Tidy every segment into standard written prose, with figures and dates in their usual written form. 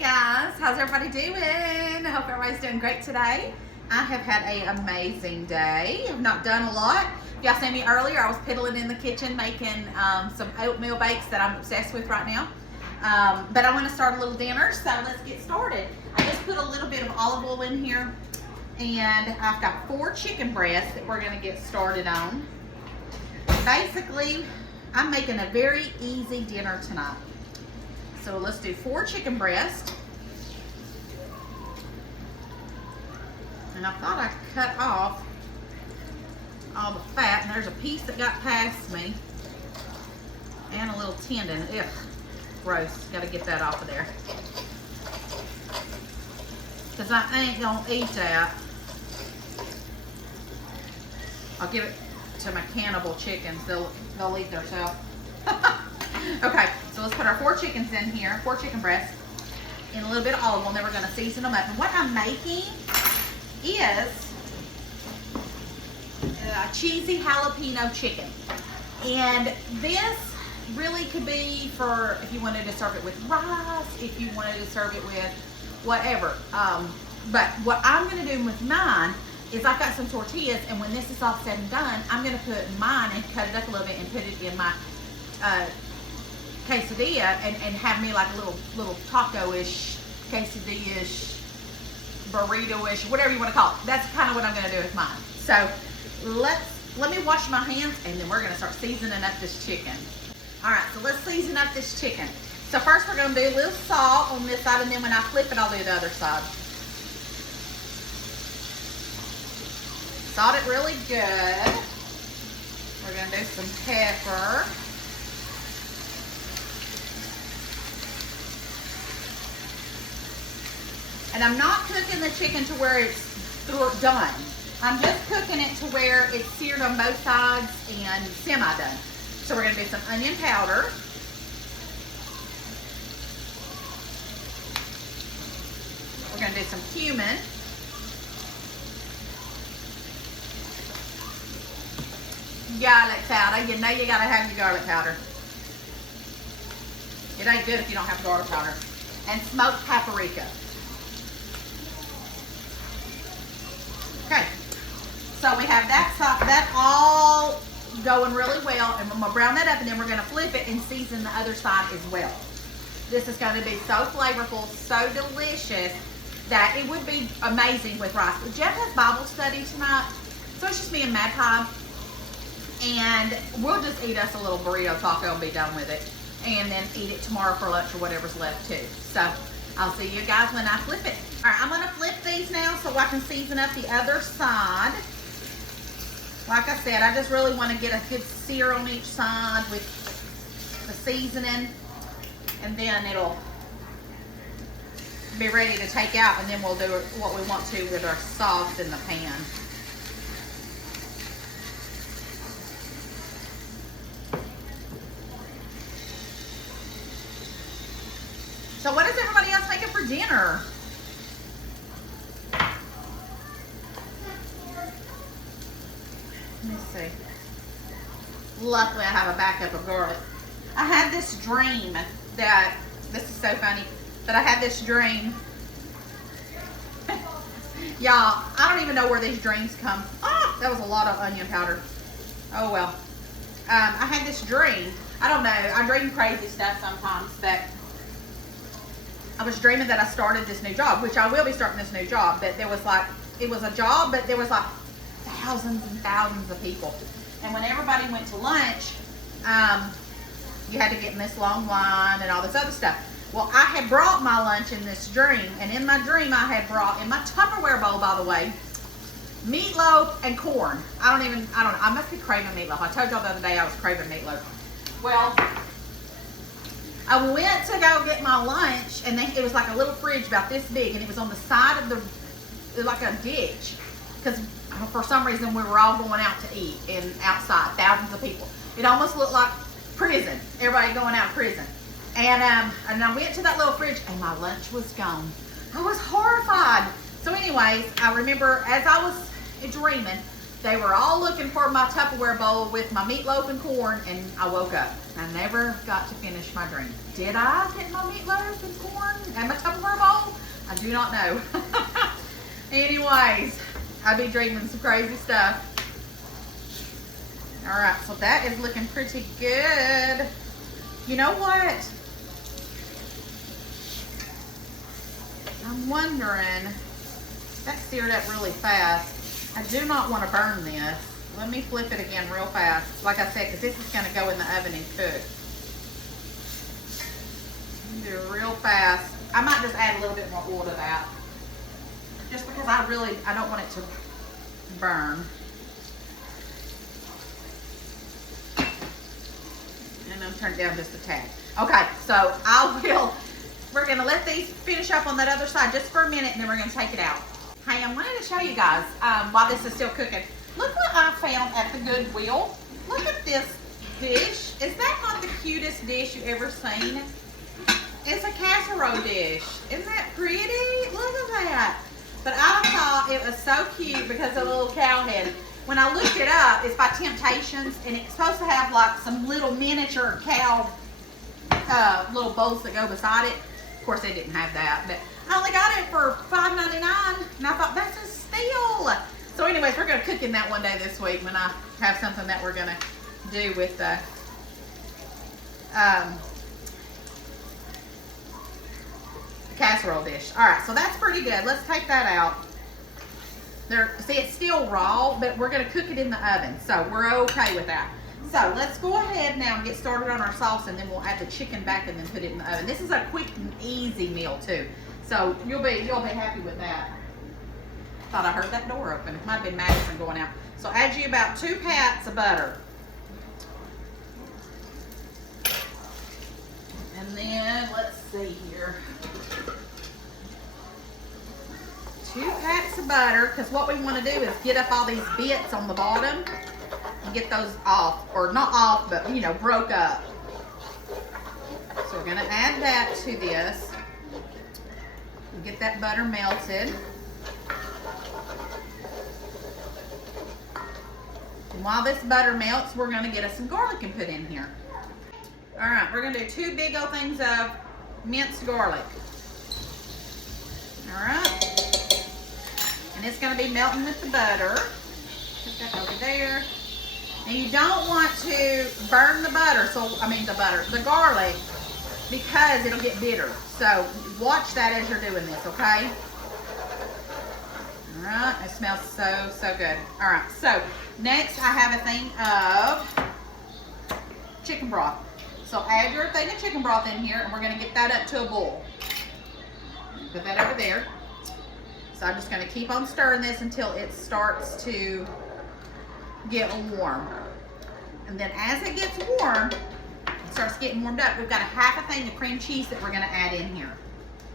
Hey guys, how's everybody doing? I hope everybody's doing great today. I have had an amazing day. I've not done a lot. Y'all seen me earlier, I was piddling in the kitchen making some oatmeal bakes that I'm obsessed with right now. But I want to start a little dinner, so let's get started. I just put a little bit of olive oil in here, and I've got 4 chicken breasts that we're going to get started on. Basically, I'm making a very easy dinner tonight. So let's do 4 chicken breasts. And I thought I cut off all the fat, and there's a piece that got past me. And a little tendon. Ugh, gross. Gotta get that off of there. Because I ain't gonna eat that. I'll give it to my cannibal chickens. They'll eat themselves. Okay, so let's put our 4 chickens in here, 4 chicken breasts, in a little bit of olive oil, and then we're going to season them up. And what I'm making is a cheesy jalapeno chicken. And this really could be for if you wanted to serve it with rice, if you wanted to serve it with whatever. But what I'm going to do with mine is I've got some tortillas, and when this is all said and done, I'm going to put mine and cut it up a little bit and put it in my quesadilla and have me like a little taco-ish, quesadilla-ish, burrito-ish, whatever you want to call it. That's kind of what I'm going to do with mine. So let me wash my hands, and then we're going to start seasoning up this chicken. All right, so let's season up this chicken. So first we're going to do a little salt on this side, and then when I flip it, I'll do the other side. Salt it really good. We're going to do some pepper. And I'm not cooking the chicken to where it's done. I'm just cooking it to where it's seared on both sides and semi-done. So we're going to do some onion powder. We're going to do some cumin. Garlic powder. You know you got to have your garlic powder. It ain't good if you don't have garlic powder. And smoked paprika. Okay, so we have that all going really well, and we're going to brown that up, and then we're going to flip it and season the other side as well. This is going to be so flavorful, so delicious, that it would be amazing with rice. Jeff has Bible study tonight, so it's just me and Mad Pie, and we'll just eat us a little burrito taco and be done with it, and then eat it tomorrow for lunch or whatever's left too. So I'll see you guys when I flip it. All right, I'm going to flip these now so I can season up the other side. Like I said, I just really want to get a good sear on each side with the seasoning, and then it'll be ready to take out, and then we'll do what we want to with our sauce in the pan. So what is everybody else making for dinner? Let me see. Luckily I have a backup of garlic. I had this dream that, this is so funny, that I had this dream. Y'all, I don't even know where these dreams come. Oh, that was a lot of onion powder. Oh well. I had this dream. I don't know, I dream crazy stuff sometimes, but I was dreaming that I started this new job, which I will be starting this new job, but there was like, it was a job, but there was like thousands and thousands of people. And when everybody went to lunch, you had to get in this long line and all this other stuff. Well, I had brought my lunch in this dream, and in my dream I had brought, in my Tupperware bowl, by the way, meatloaf and corn. I don't know, I must be craving meatloaf. I told y'all the other day I was craving meatloaf. Well, I went to go get my lunch, and it was like a little fridge about this big, and it was on the side of the, like a ditch, because for some reason we were all going out to eat, and outside, thousands of people. It almost looked like prison, everybody going out of prison. And I went to that little fridge, and my lunch was gone. I was horrified. So anyways, I remember as I was dreaming, they were all looking for my Tupperware bowl with my meatloaf and corn, and I woke up. I never got to finish my drink. Did I get my meatloaf and corn and my Tupperware do not know. Anyways, I be dreaming some crazy stuff. All right, so that is looking pretty good. You know what? I'm wondering, that seared up really fast. I do not want to burn this. Let me flip it again real fast. Like I said, because this is going to go in the oven and cook. Do it real fast. I might just add a little bit more oil to that. Just because I don't want it to burn. And I'm turning it down just a tad. Okay, so we're gonna let these finish up on that other side just for a minute, and then we're gonna take it out. Hey, I wanted to show you guys while this is still cooking. Look what I found at the Goodwill. Look at this dish. Is that not the cutest dish you ever seen? It's a casserole dish. Isn't that pretty? Look at that. But I thought it was so cute because of the little cow head. When I looked it up, it's by Temptations, and it's supposed to have like some little miniature cow little bowls that go beside it. Of course, they didn't have that, but I only got it for $5.99, and I thought that's a steal. So anyways, we're going to cook in that one day this week when I have something that we're going to do with the casserole dish. All right, so that's pretty good. Let's take that out. See, it's still raw, but we're going to cook it in the oven, so we're okay with that. So let's go ahead now and get started on our sauce, and then we'll add the chicken back and then put it in the oven. This is a quick and easy meal too, so you'll be happy with that. Thought I heard that door open. It might have been Madison going out. So add you about 2 pats of butter. And then, let's see here. 2 pats of butter, because what we want to do is get up all these bits on the bottom and get those off, or not off, but you know, broke up. So we're going to add that to this and get that butter melted. And while this butter melts, we're going to get us some garlic and put in here. All right, we're going to do 2 big old things of minced garlic. All right. And it's going to be melting with the butter. Put that over there. And you don't want to burn the butter, the garlic, because it'll get bitter. So watch that as you're doing this, okay? All right, it smells so, so good. All right, so next I have a thing of chicken broth. So add your thing of chicken broth in here, and we're going to get that up to a boil. Put that over there. So I'm just going to keep on stirring this until it starts to get warm. And then as it gets warm, it starts getting warmed up, we've got a half a thing of cream cheese that we're going to add in here.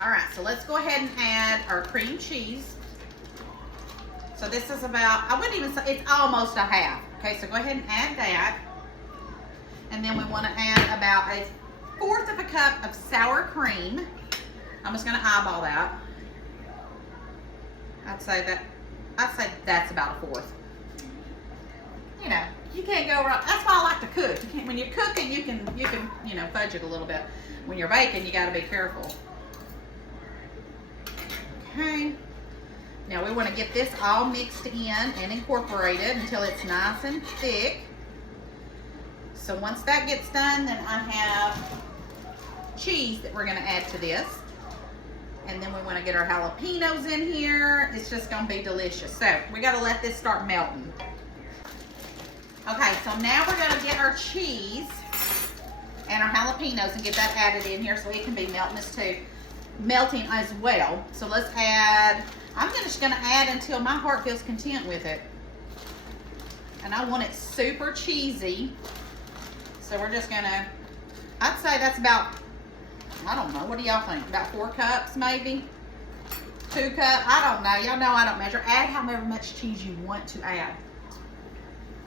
All right, so let's go ahead and add our cream cheese. So this is about, I wouldn't even say, it's almost a half. Okay, so go ahead and add that. And then we want to add about 1/4 of a cup of sour cream. I'm just going to eyeball that. I'd say that's about 1/4. You know, you can't go wrong. That's why I like to cook. When you're cooking, you can fudge it a little bit. When you're baking, you got to be careful. Okay. Now we want to get this all mixed in and incorporated until it's nice and thick. So once that gets done, then I have cheese that we're going to add to this. And then we want to get our jalapenos in here. It's just going to be delicious. So we got to let this start melting. Okay, so now we're going to get our cheese and our jalapenos and get that added in here so it can be melting as well. So let's add, I'm just going to add until my heart feels content with it. And I want it super cheesy. So we're just going to, I'd say that's about, I don't know, what do y'all think? About 4 cups maybe? 2 cups? I don't know. Y'all know I don't measure. Add however much cheese you want to add.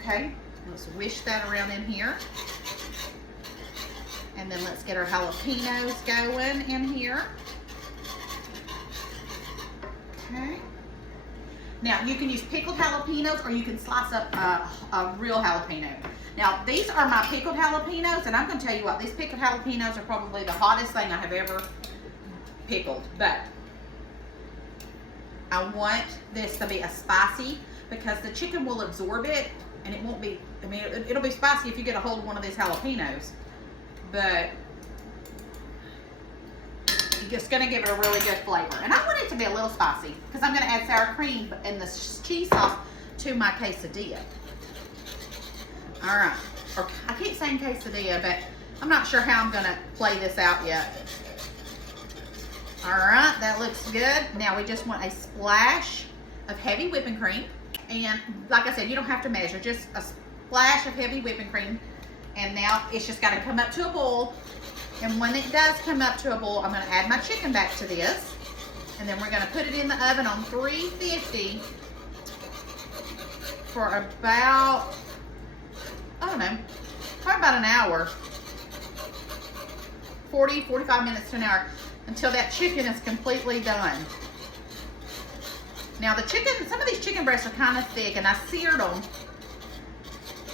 Okay, let's whisk that around in here. And then let's get our jalapenos going in here. Okay. Now you can use pickled jalapenos or you can slice up a real jalapeno. Now these are my pickled jalapenos, and I'm going to tell you what, these pickled jalapenos are probably the hottest thing I have ever pickled. But I want this to be a spicy because the chicken will absorb it and it won't be, I mean, it'll be spicy if you get a hold of one of these jalapenos, but it's just gonna give it a really good flavor. And I want it to be a little spicy because I'm gonna add sour cream and the cheese sauce to my quesadilla. All right, or I keep saying quesadilla, but I'm not sure how I'm gonna play this out yet. All right, that looks good. Now we just want a splash of heavy whipping cream. And like I said, you don't have to measure, just a splash of heavy whipping cream. And now it's just gotta come up to a boil. And when it does come up to a boil, I'm gonna add my chicken back to this. And then we're gonna put it in the oven on 350 for about, I don't know, probably about an hour. 40, 45 minutes to an hour until that chicken is completely done. Now the chicken, some of these chicken breasts are kind of thick and I seared them.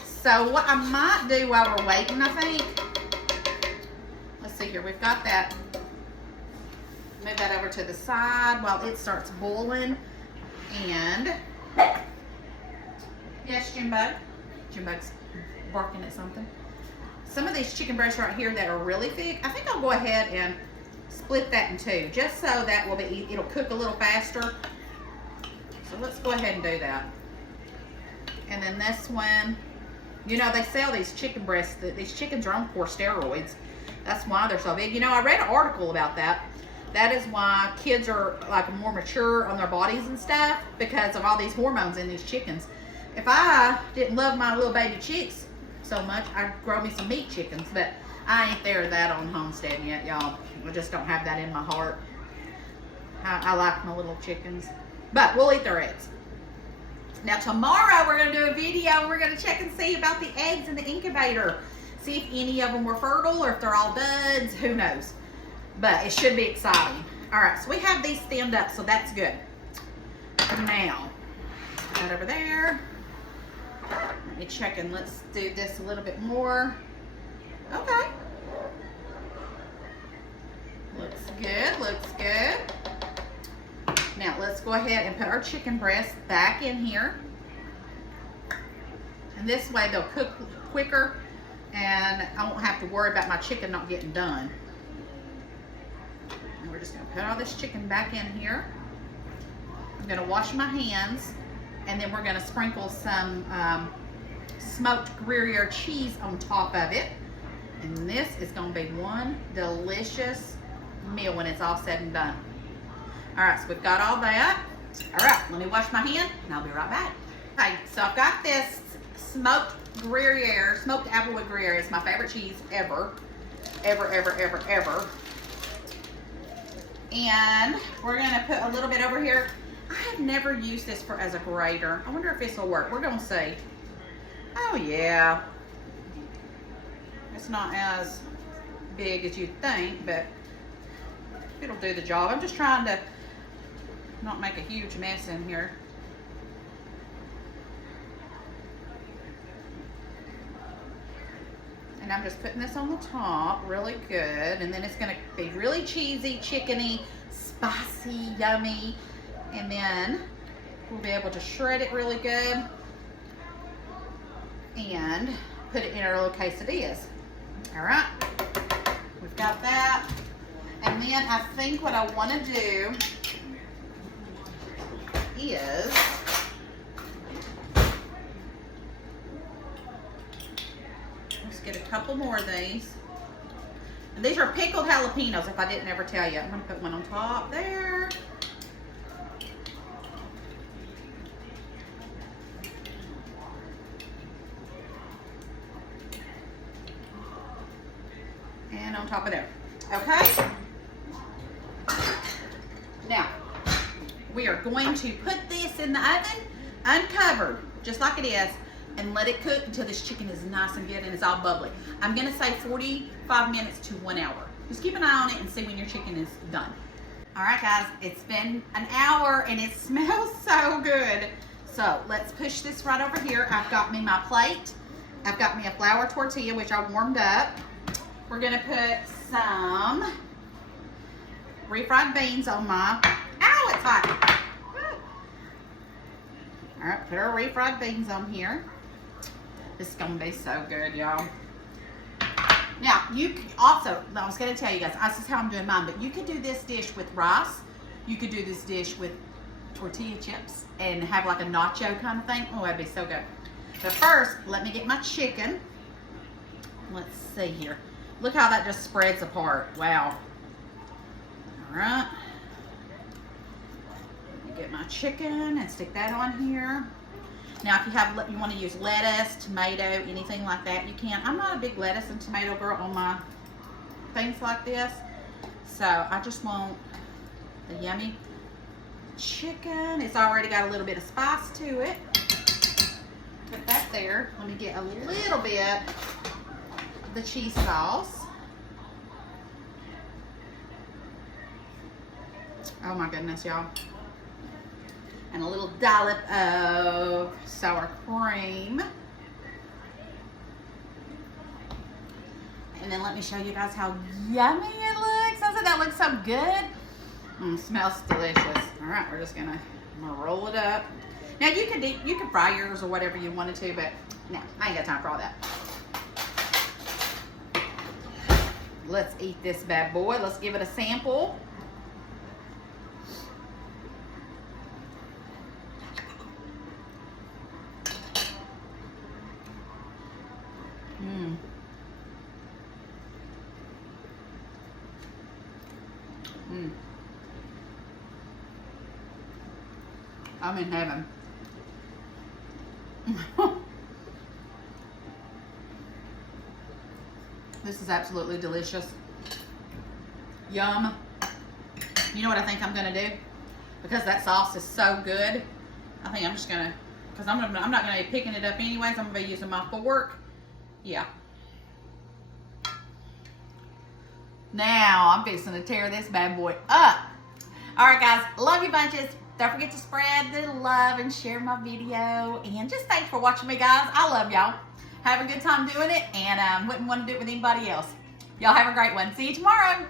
So what I might do while we're waiting, I think, let's see here, we've got that. Move that over to the side while it starts boiling. And, yes, Jimbo. Jimbo's barking at something. Some of these chicken breasts right here that are really thick, I think I'll go ahead and split that in two, just so that will be, it'll cook a little faster. So let's go ahead and do that. And then this one, you know, they sell these chicken breasts, these chickens are on for steroids. That's why they're so big. You know, I read an article about that. That is why kids are like more mature on their bodies and stuff, because of all these hormones in these chickens. If I didn't love my little baby chicks so much, I'd grow me some meat chickens, but I ain't there that on homestead yet, y'all. I just don't have that in my heart. I like my little chickens, but we'll eat their eggs. Now tomorrow we're gonna do a video. We're gonna check and see about the eggs in the incubator. See if any of them were fertile or if they're all duds, who knows. But it should be exciting. All right, so we have these thinned up, so that's good. Now, put that over there. Let me check and let's do this a little bit more. Okay. Looks good, looks good. Now let's go ahead and put our chicken breasts back in here. And this way they'll cook quicker and I won't have to worry about my chicken not getting done. And we're just gonna put all this chicken back in here. I'm gonna wash my hands and then we're gonna sprinkle some smoked Gruyere cheese on top of it. And this is gonna be one delicious meal when it's all said and done. All right, so we've got all that. All right, let me wash my hand and I'll be right back. Okay, so I've got this smoked Gruyere, smoked applewood Gruyere. It's my favorite cheese ever, ever, ever, ever, ever. And we're gonna put a little bit over here. I have never used this as a grater. I wonder if this will work. We're gonna see. Oh yeah. It's not as big as you'd think, but it'll do the job. I'm just trying to not make a huge mess in here. And I'm just putting this on the top, really good. And then it's gonna be really cheesy, chickeny, spicy, yummy. And then we'll be able to shred it really good and put it in our little quesadillas. All right, we've got that. And then I think what I want to do is let's get a couple more of these. And these are pickled jalapenos, if I didn't ever tell you. I'm going to put one on top there. And on top of there. Okay? Now, we are going to put this in the oven, uncovered, just like it is, and let it cook until this chicken is nice and good and it's all bubbly. I'm gonna say 45 minutes to 1 hour. Just keep an eye on it and see when your chicken is done. All right, guys, it's been an hour and it smells so good. So let's push this right over here. I've got me my plate. I've got me a flour tortilla, which I warmed up. We're gonna put some refried beans on my, ow, it's hot. All right, put our refried beans on here. This is gonna be so good, y'all. Now, you can also, I was gonna tell you guys, this is how I'm doing mine, but you could do this dish with rice. You could do this dish with tortilla chips and have like a nacho kind of thing. Oh, that'd be so good. But first, let me get my chicken. Let's see here. Look how that just spreads apart. Wow. All right. Let me get my chicken and stick that on here. Now, if you want to use lettuce, tomato, anything like that, you can. I'm not a big lettuce and tomato girl on my things like this. So I just want the yummy chicken. It's already got a little bit of spice to it. Put that there. Let me get a little bit of the cheese sauce. Oh my goodness, y'all. And a little dollop of sour cream. And then let me show you guys how yummy it looks. Doesn't that look so good? Smells delicious. All right, we're just gonna roll it up. Now you could fry yours or whatever you wanted to, but no, I ain't got time for all that. Let's eat this bad boy. Let's give it a sample. I'm in heaven. This is absolutely delicious. Yum. You know what I think I'm gonna do? Because that sauce is so good, I think I'm just gonna, because I'm not gonna be picking it up anyways, I'm gonna be using my fork. Yeah. Now I'm fixing to tear this bad boy up. All right, guys, love you bunches. Don't forget to spread the love and share my video. And just thanks for watching me, guys. I love y'all. Have a good time doing it, and wouldn't want to do it with anybody else. Y'all have a great one. See you tomorrow.